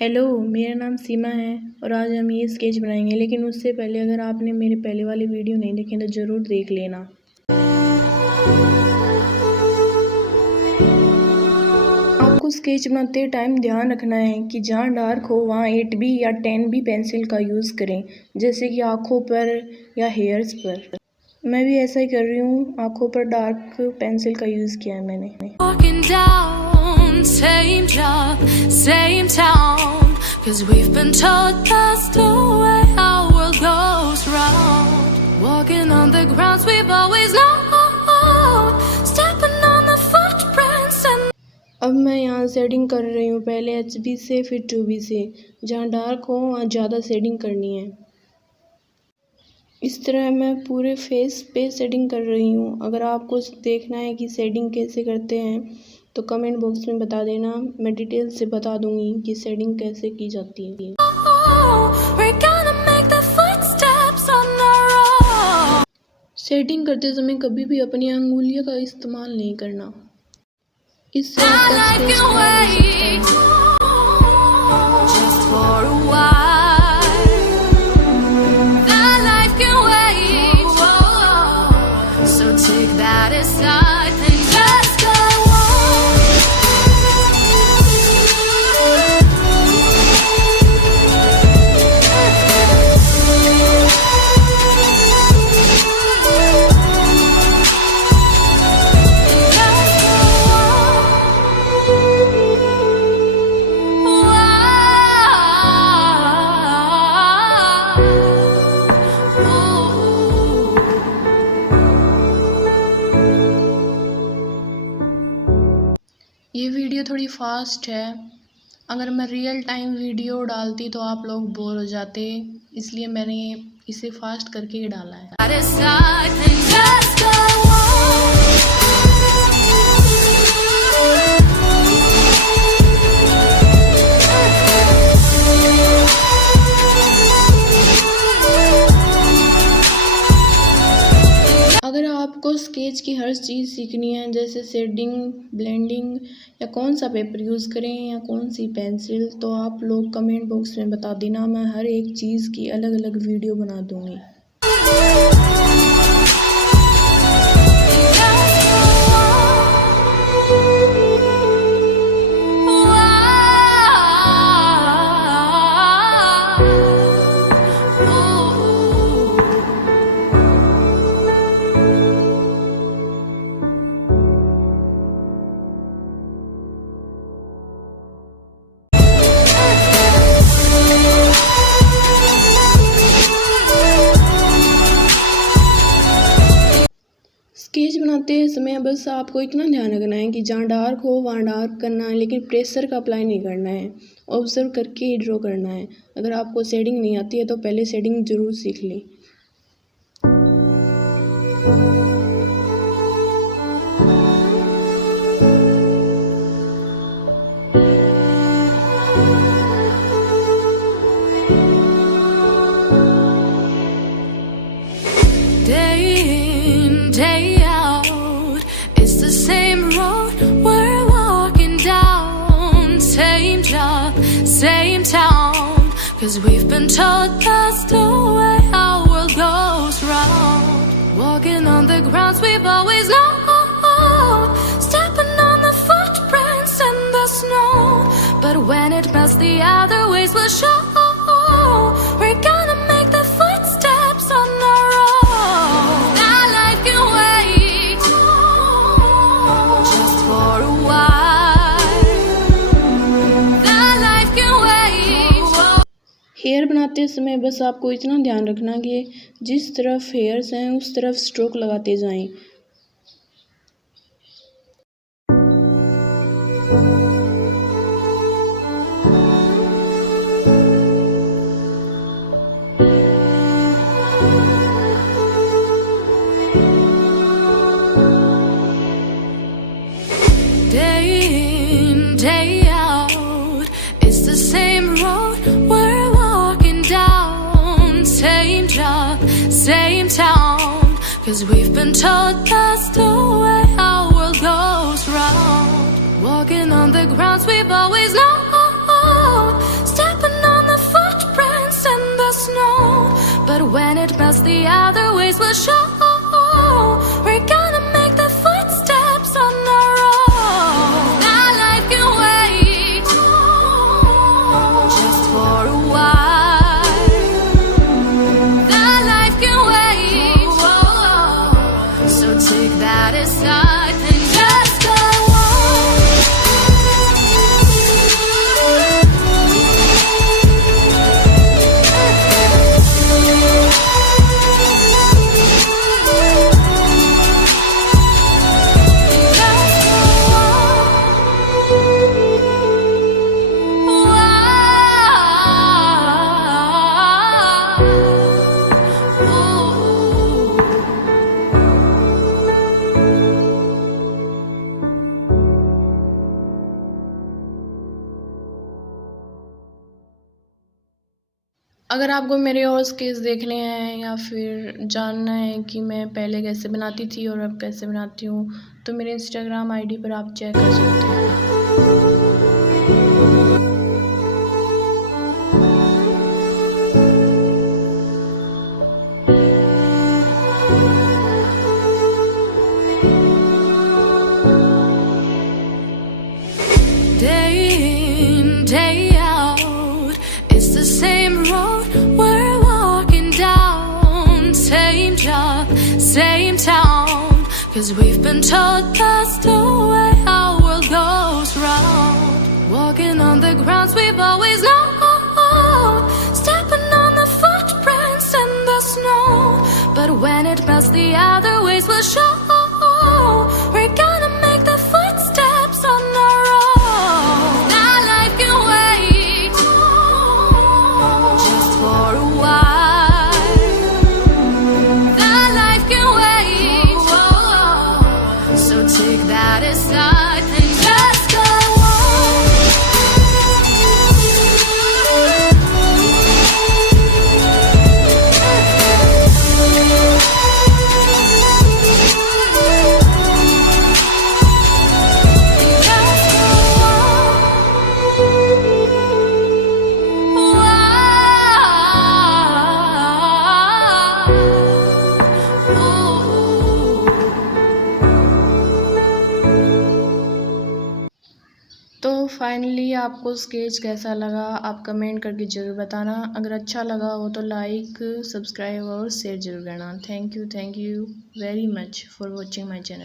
हेलो, मेरा नाम सीमा है और आज हम ये स्केच बनाएंगे। लेकिन उससे पहले अगर आपने मेरे पहले वाले वीडियो नहीं देखे तो ज़रूर देख लेना। आपको स्केच बनाते टाइम ध्यान रखना है कि जहाँ डार्क हो वहाँ 8B या 10B पेंसिल का यूज़ करें, जैसे कि आँखों पर या हेयर्स पर। मैं भी ऐसा ही कर रही हूँ, आँखों पर डार्क पेंसिल का यूज़ किया है मैंने। Same job, same town, 'cause we've been told that's the way our world goes round. Walking on the grounds we've always known, stepping on the footprints and अब मैं यहाँ शेडिंग कर रही हूँ, पहले HB से फिर 2B से। जहाँ डार्क हो वहाँ ज़्यादा शेडिंग करनी है। इस तरह मैं पूरे फेस पे शेडिंग कर रही हूँ। अगर आपको देखना है कि शेडिंग कैसे करते हैं तो कमेंट बॉक्स में बता देना, मैं डिटेल से बता दूंगी कि शेडिंग कैसे की जाती है। शेडिंग करते समय कभी भी अपनी अंगुलियों का इस्तेमाल नहीं करना, इससे आपका स्केच खराब हो सकता है। ये वीडियो थोड़ी फास्ट है, अगर मैं रियल टाइम वीडियो डालती तो आप लोग बोर हो जाते, इसलिए मैंने इसे फास्ट करके ही डाला है। अगर आपको स्केच की हर चीज़ सीखनी है, जैसे शेडिंग, ब्लेंडिंग या कौन सा पेपर यूज़ करें या कौन सी पेंसिल, तो आप लोग कमेंट बॉक्स में बता देना, मैं हर एक चीज़ की अलग अलग वीडियो बना दूँगी। स्केच बनाते समय बस आपको इतना ध्यान रखना है कि जहाँ डार्क हो वहाँ डार्क करना है, लेकिन प्रेशर का अप्लाई नहीं करना है, ऑब्जर्व करके ही ड्रॉ करना है। अगर आपको शेडिंग नहीं आती है तो पहले शेडिंग ज़रूर सीख लें। Day out, it's the same road we're walking down. Same job, same town, 'cause we've been told that's the way our world goes round. Walking on the grounds we've always known, stepping on the footprints in the snow. But when it melts the other ways will show, we're gonna make the footsteps on our own. Hair बनाते समय बस आपको इतना ध्यान रखना कि जिस तरफ हेयर्स हैं उस तरफ स्ट्रोक लगाते जाएं। Day in, day out, it's the same road we're walking down. Same job, same town, 'cause we've been told that's the way our world goes round. Walking on the grounds we've always known, show. We're gonna make the footsteps on our own. That life can wait just for a while. That life can wait, so take that aside and just go on. अगर आपको मेरे और स्केच देखने हैं या फिर जानना है कि मैं पहले कैसे बनाती थी और अब कैसे बनाती हूँ, तो मेरे इंस्टाग्राम आईडी पर आप चेक कर सकते हैं। Day in, day out, it's the same road we're walking down. Same job, same town, 'cause we've been told that's the way our world goes round. Walking on the grounds we've always known, stepping on the footprints in the snow. But when it melts, the other ways will show. We're gonna make the footsteps on our own. That life can wait just for a while. That life can wait, so take that aside and just go on. तो फाइनली आपको स्केच कैसा लगा आप कमेंट करके ज़रूर बताना। अगर अच्छा लगा हो तो लाइक, सब्सक्राइब और शेयर ज़रूर करना। Thank you very much for watching my channel.